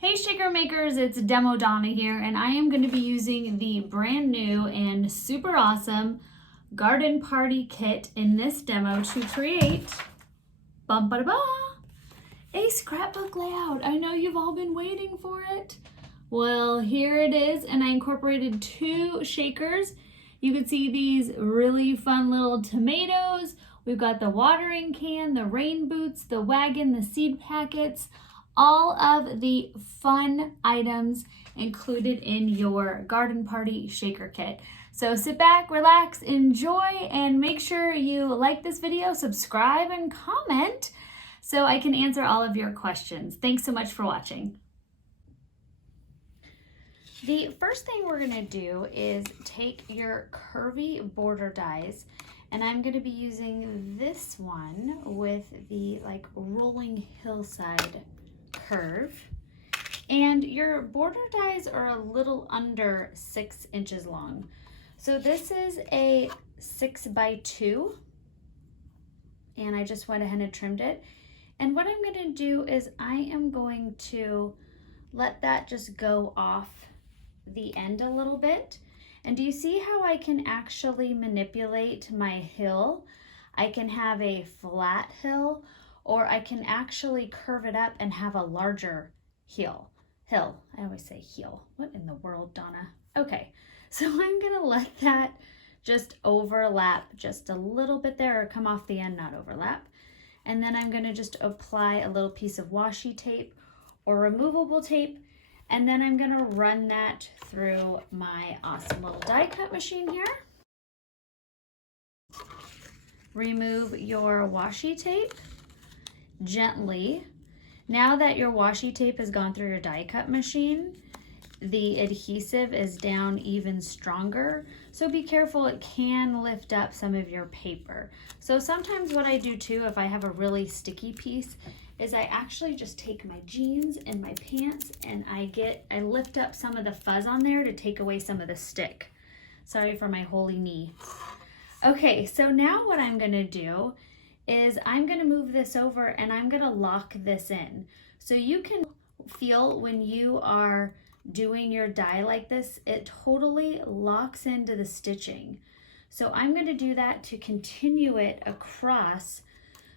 Hey Shaker Makers, it's Demo Donna here, and I am going to be using the brand new and super awesome garden party kit in this demo to create a scrapbook layout. I know you've all been waiting for it. Well, here it is, and I incorporated 2 shakers. You can see these really fun little tomatoes. We've got the watering can, the rain boots, the wagon, the seed packets, all of the fun items included in your garden party shaker kit. So sit back, relax, enjoy, and make sure you like this video, subscribe, and comment so I can answer all of your questions. Thanks so much for watching. The first thing we're gonna do is take your Curvy border dies, and I'm gonna be using this one with the rolling hillside curve. And your border dies are a little under 6 inches long. So this is a 6x2, and I just went ahead and trimmed it. And what I'm gonna do is I am going to let that just go off the end a little bit. And do you see how I can actually manipulate my hill? I can have a flat hill, or I can actually curve it up and have a larger hill. I always say heel. What in the world, Donna? Okay, so I'm gonna let that just overlap just a little bit there, or come off the end, not overlap. And then I'm gonna just apply a little piece of washi tape or removable tape, and then I'm gonna run that through my awesome little die cut machine here. Remove your washi tape gently. Now that your washi tape has gone through your die cut machine, the adhesive is down even stronger. So be careful, it can lift up some of your paper. So sometimes what I do too, if I have a really sticky piece, is I actually just take my jeans and my pants and I lift up some of the fuzz on there to take away some of the stick. Sorry for my holy knee. Okay, so now what I'm gonna do is I'm gonna move this over and I'm gonna lock this in. So you can feel when you are doing your die like this, it totally locks into the stitching. So I'm gonna do that to continue it across.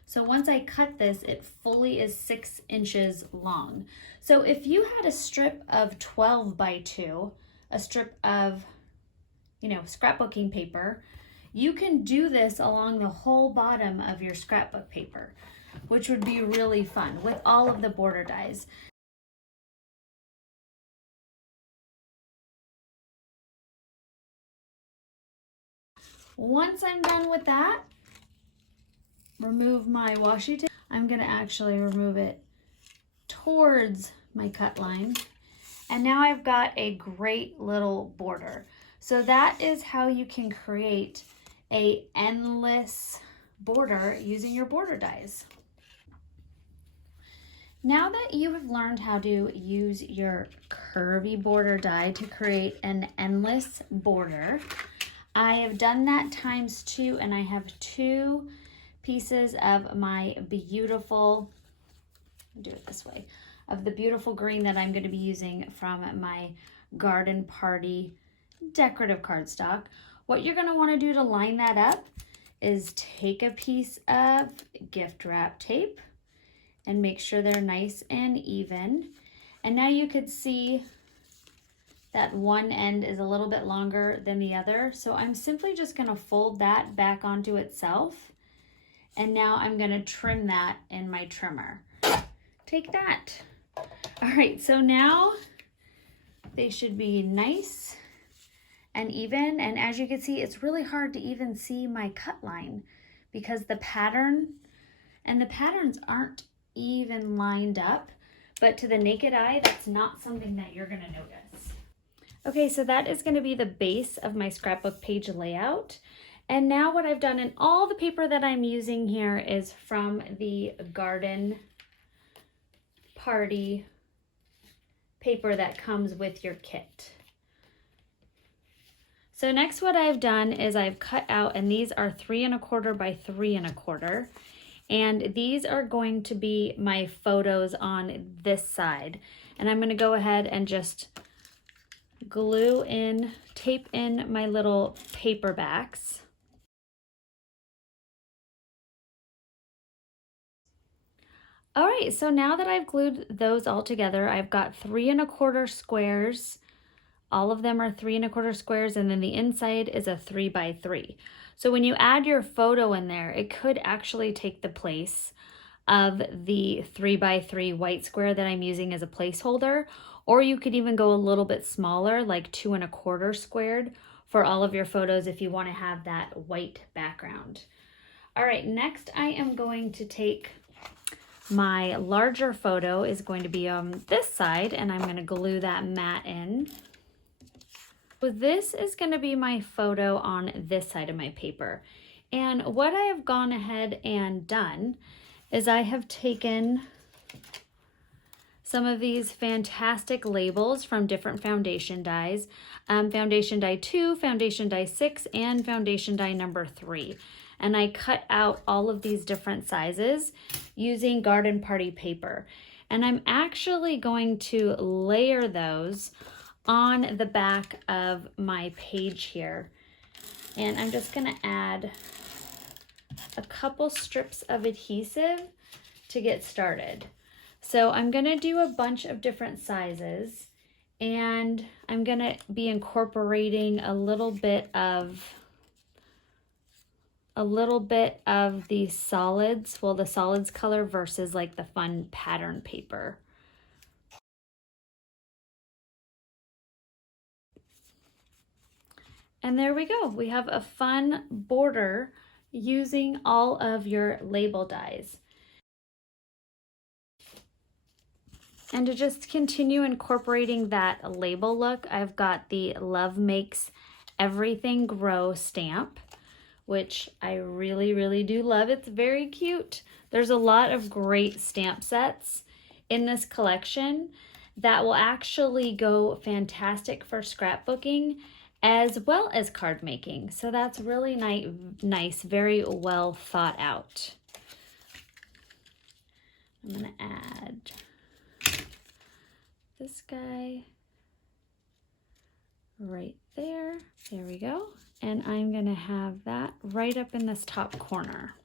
So once I cut this, it fully is 6 inches long. So if you had a strip of 12x2, a strip of, scrapbooking paper, you can do this along the whole bottom of your scrapbook paper, which would be really fun with all of the border dies. Once I'm done with that, remove my washi tape. I'm gonna actually remove it towards my cut line. And now I've got a great little border. So that is how you can create a endless border using your border dies. Now that you have learned how to use your Curvy border die to create an endless border, I have done that ×2, and I have 2 pieces of my beautiful, I'll do it this way, of the beautiful green that I'm going to be using from my garden party decorative cardstock. What you're going to want to do to line that up is take a piece of gift wrap tape and make sure they're nice and even. And now you could see that one end is a little bit longer than the other. So I'm simply just going to fold that back onto itself. And now I'm going to trim that in my trimmer. Take that. All right, so now they should be nice and even. And as you can see, it's really hard to even see my cut line because the pattern and the patterns aren't even lined up. But to the naked eye, that's not something that you're going to notice. Okay, so that is going to be the base of my scrapbook page layout. And now what I've done, and all the paper that I'm using here is from the garden party paper that comes with your kit. So next what I've done is I've cut out, and these are 3 1/4 by 3 1/4. And these are going to be my photos on this side. And I'm gonna go ahead and just tape in my little paperbacks. All right, so now that I've glued those all together, I've got 3 1/4 squares. All of them are 3 1/4 squares, and then the inside is a 3 by 3. So when you add your photo in there, it could actually take the place of the 3 by 3 white square that I'm using as a placeholder, or you could even go a little bit smaller, like 2 1/4 squared for all of your photos if you want to have that white background. All right, next I am going to take my larger photo is going to be on this side, and I'm going to glue that mat in. So this is going to be my photo on this side of my paper. And what I have gone ahead and done is I have taken some of these fantastic labels from different foundation dyes, foundation dye 2, foundation dye 6, and foundation dye number 3. And I cut out all of these different sizes using garden party paper. And I'm actually going to layer those on the back of my page here. And I'm just gonna add a couple strips of adhesive to get started. So I'm gonna do a bunch of different sizes, and I'm gonna be incorporating a little bit of the solids, well, the solids color versus like the fun pattern paper. And there we go. We have a fun border using all of your label dyes. And to just continue incorporating that label look, I've got the Love Makes Everything Grow stamp, which I really, really do love. It's very cute. There's a lot of great stamp sets in this collection that will actually go fantastic for scrapbooking as well as card making. So that's really nice, very well thought out. I'm gonna add this guy right there. There we go. And I'm gonna have that right up in this top corner.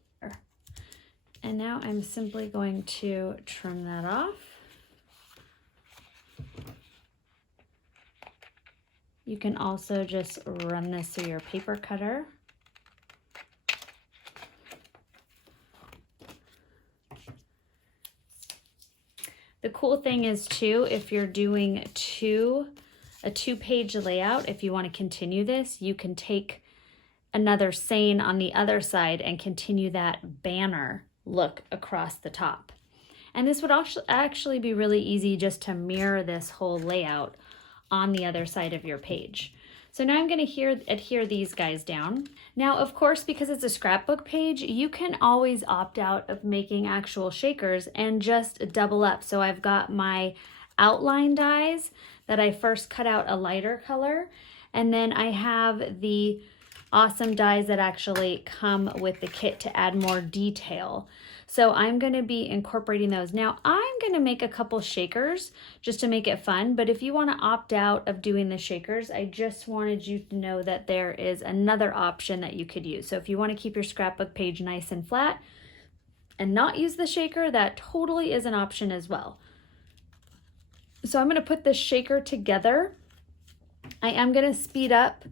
And now I'm simply going to trim that off. You can also just run this through your paper cutter. The cool thing is too, if you're doing a two-page layout, if you want to continue this, you can take another saying on the other side and continue that banner look across the top. And this would actually be really easy just to mirror this whole layout on the other side of your page. So now I'm going to adhere these guys down. Now, of course, because it's a scrapbook page, you can always opt out of making actual shakers and just double up. So I've got my outline dies that I first cut out a lighter color, and then I have the awesome dies that actually come with the kit to add more detail. So I'm going to be incorporating those. Now I'm going to make a couple shakers just to make it fun, but if you want to opt out of doing the shakers, I just wanted you to know that there is another option that you could use. So if you want to keep your scrapbook page nice and flat and not use the shaker, that totally is an option as well. So I'm going to put this shaker together. I am going to speed up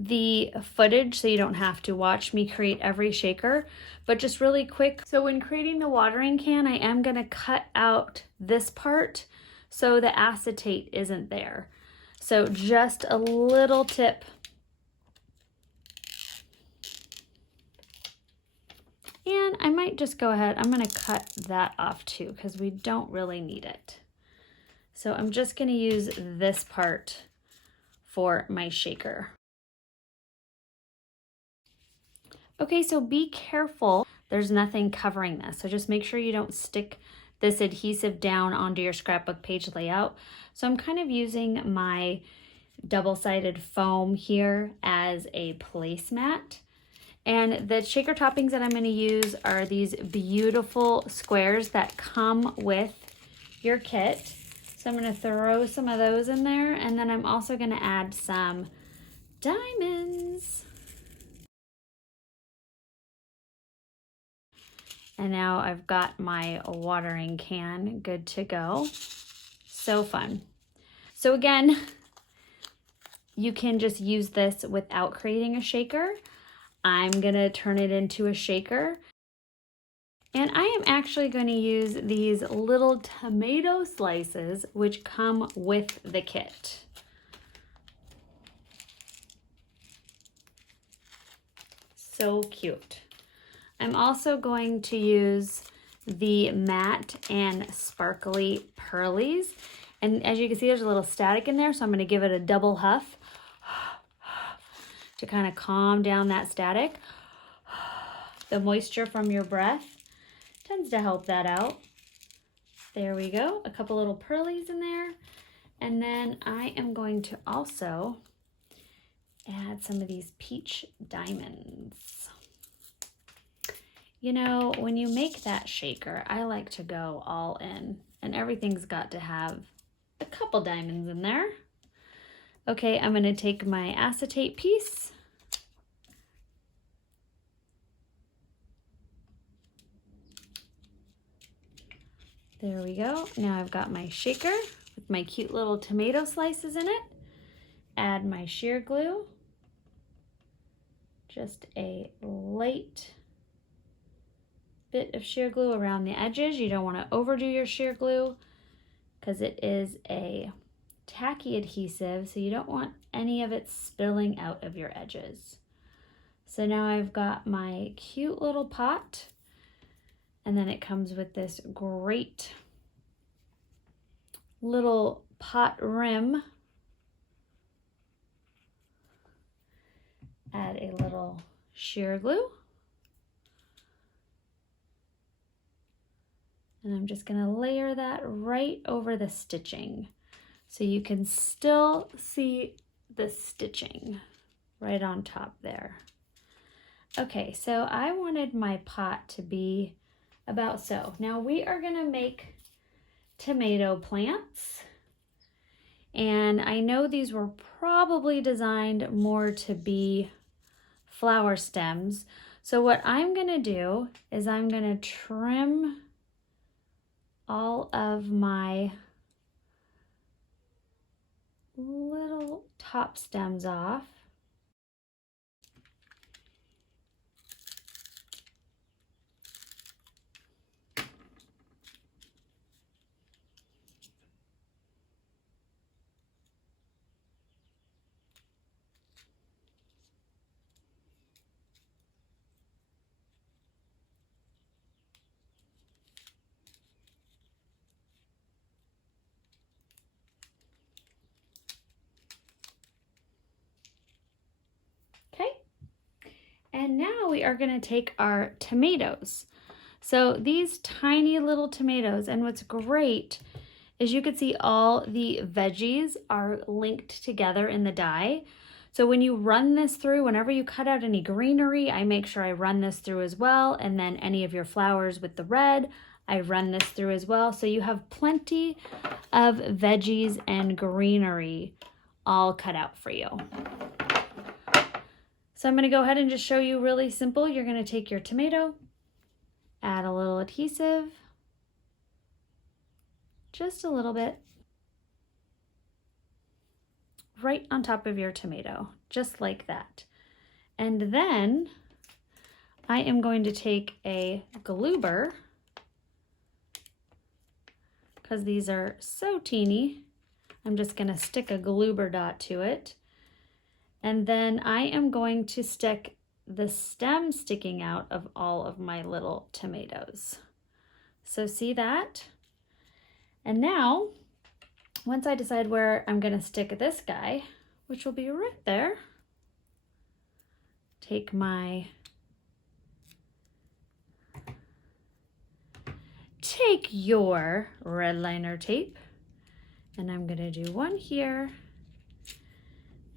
the footage so you don't have to watch me create every shaker, but just really quick. So when creating the watering can, I am going to cut out this part so the acetate isn't there. So just a little tip. And I might just go ahead, I'm going to cut that off too because we don't really need it. So I'm just going to use this part for my shaker. Okay, so be careful. There's nothing covering this. So just make sure you don't stick this adhesive down onto your scrapbook page layout. So I'm kind of using my double-sided foam here as a placemat. And the shaker toppings that I'm going to use are these beautiful squares that come with your kit. So I'm going to throw some of those in there, and then I'm also going to add some diamonds. And now I've got my watering can good to go. So fun. So again, you can just use this without creating a shaker. I'm gonna turn it into a shaker. And I am actually going to use these little tomato slices which come with the kit. So cute. I'm also going to use the matte and sparkly pearlies. And as you can see, there's a little static in there, so I'm going to give it a double huff to kind of calm down that static. The moisture from your breath tends to help that out. There we go. A couple little pearlies in there. And then I am going to also add some of these peach diamonds. You know, when you make that shaker, I like to go all in, and everything's got to have a couple diamonds in there. Okay, I'm going to take my acetate piece. There we go. Now I've got my shaker with my cute little tomato slices in it. Add my sheer glue. Just a light bit of sheer glue around the edges. You don't want to overdo your sheer glue because it is a tacky adhesive, so you don't want any of it spilling out of your edges. So now I've got my cute little pot, and then it comes with this great little pot rim. Add a little sheer glue. And I'm just going to layer that right over the stitching so you can still see the stitching right on top there. Okay, so I wanted my pot to be about so. Now we are going to make tomato plants. And I know these were probably designed more to be flower stems. So what I'm going to do is I'm going to trim all of my little top stems off. Okay, and now we are going to take our tomatoes. So these tiny little tomatoes, and what's great is you can see all the veggies are linked together in the die. So when you run this through, whenever you cut out any greenery, I make sure I run this through as well. And then any of your flowers with the red, I run this through as well. So you have plenty of veggies and greenery all cut out for you. So I'm going to go ahead and just show you really simple. You're going to take your tomato, add a little adhesive, just a little bit, right on top of your tomato, just like that. And then I am going to take a Gloober, because these are so teeny. I'm just going to stick a Gloober dot to it. And then I am going to stick the stem sticking out of all of my little tomatoes. So see that? And now, once I decide where I'm going to stick this guy, which will be right there, take your red liner tape, and I'm going to do one here,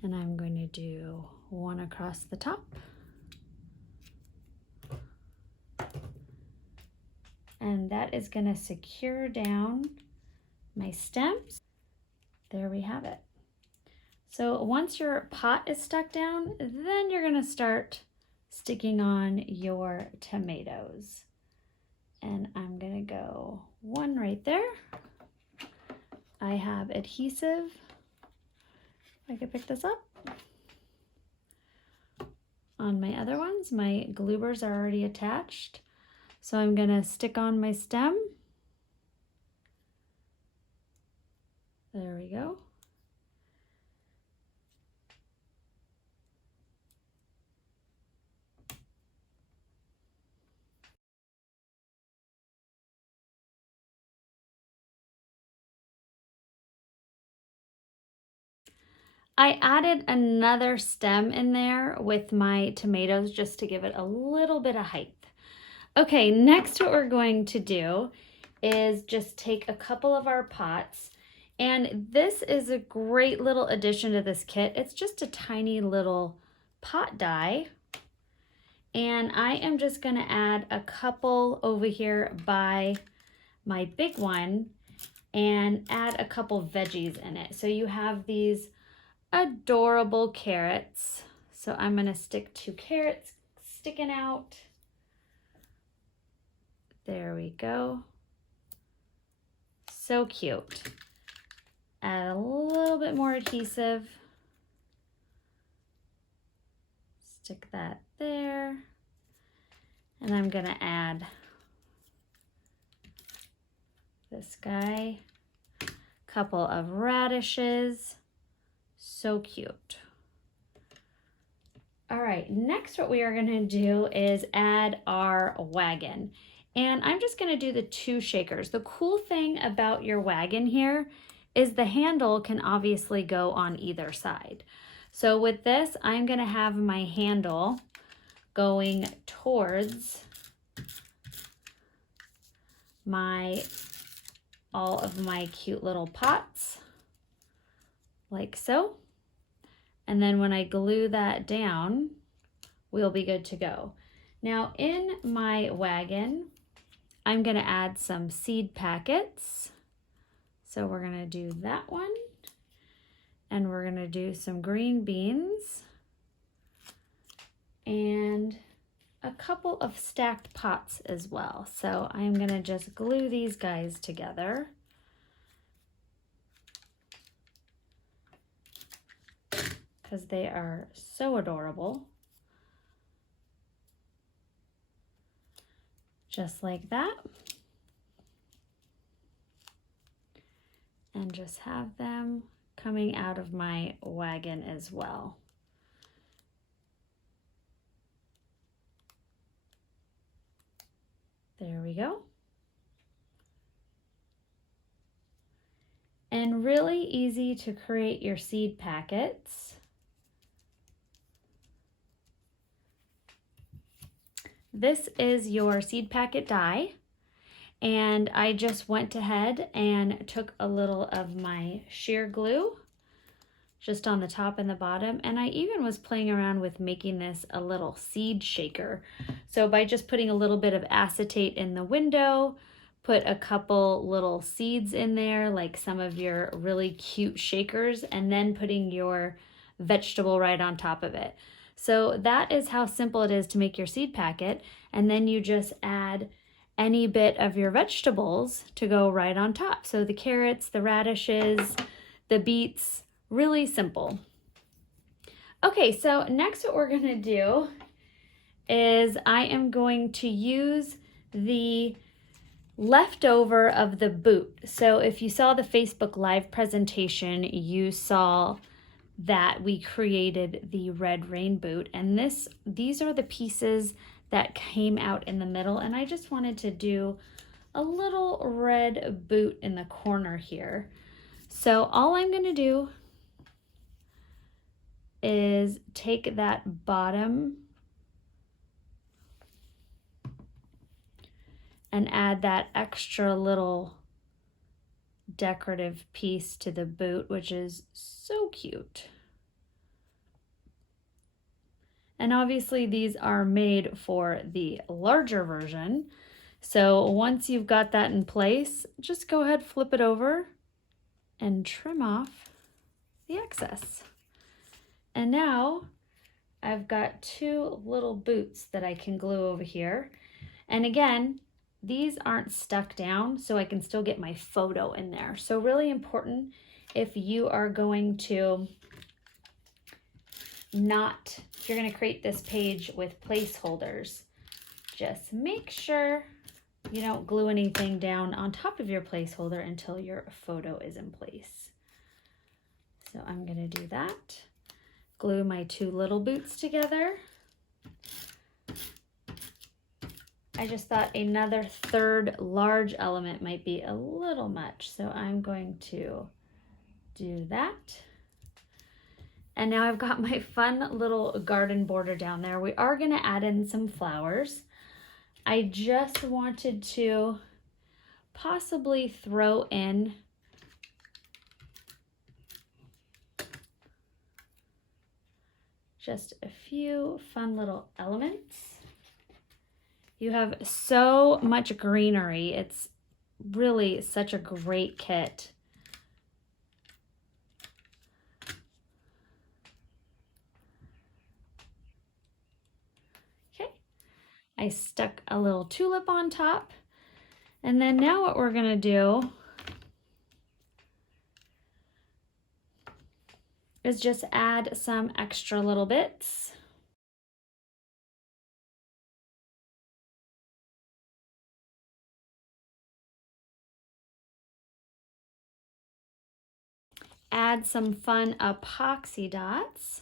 and I'm going to do one across the top, And that is going to secure down my stems. There we have it. So once your pot is stuck down, then you're going to start sticking on your tomatoes. And I'm going to go one right there. I have adhesive. I could pick this up. On my other ones, my Gloobers are already attached. So I'm going to stick on my stem. There we go. I added another stem in there with my tomatoes just to give it a little bit of height. Okay, next what we're going to do is just take a couple of our pots, and this is a great little addition to this kit. It's just a tiny little pot die, and I am just going to add a couple over here by my big one and add a couple veggies in it. So you have these adorable carrots. So I'm going to stick 2 carrots sticking out. There we go. So cute. Add a little bit more adhesive. Stick that there. And I'm going to add this guy. Couple of radishes. So cute. All right, next what we are going to do is add our wagon. And I'm just going to do the 2 shakers. The cool thing about your wagon here is the handle can obviously go on either side. So with this, I'm going to have my handle going towards all of my cute little pots, like so. And then when I glue that down, we'll be good to go. Now in my wagon, I'm going to add some seed packets. So we're going to do that one. And we're going to do some green beans and a couple of stacked pots as well. So I'm going to just glue these guys together. Because they are so adorable. Just like that. And just have them coming out of my wagon as well. There we go. And really easy to create your seed packets. This is your seed packet die, and I just went ahead and took a little of my sheer glue just on the top and the bottom, and I even was playing around with making this a little seed shaker. So by just putting a little bit of acetate in the window, put a couple little seeds in there, like some of your really cute shakers, and then putting your vegetable right on top of it. So that is how simple it is to make your seed packet. And then you just add any bit of your vegetables to go right on top. So the carrots, the radishes, the beets, really simple. Okay, so next what we're gonna do is I am going to use the leftover of the boot. So if you saw the Facebook Live presentation, you saw that we created the red rain boot, and these are the pieces that came out in the middle, and I just wanted to do a little red boot in the corner here. So all I'm going to do is take that bottom and add that extra little decorative piece to the boot, which is so cute. And obviously these are made for the larger version. So once you've got that in place, just go ahead, flip it over and trim off the excess. And now I've got two little boots that I can glue over here. And again, these aren't stuck down, so I can still get my photo in there. So really important if you are going to if you're going to create this page with placeholders, just make sure you don't glue anything down on top of your placeholder until your photo is in place. So I'm going to do that. Glue my two little boots together. I just thought another third large element might be a little much, so I'm going to do that. And now I've got my fun little garden border down there. We are going to add in some flowers. I just wanted to possibly throw in just a few fun little elements. You have so much greenery. It's really such a great kit. Okay, I stuck a little tulip on top. And then now what we're gonna do is just add some extra little bits. Add some fun epoxy dots.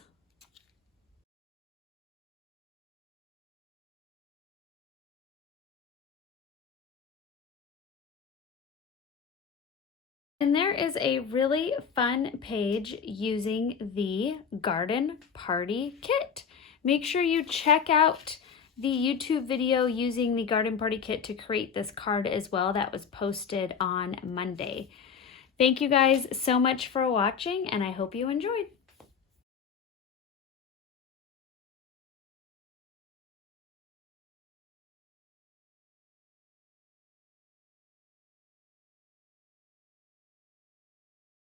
And there is a really fun page using the garden party kit. Make sure you check out the YouTube video using the garden party kit to create this card as well. That was posted on Monday. Thank you guys so much for watching, and I hope you enjoyed.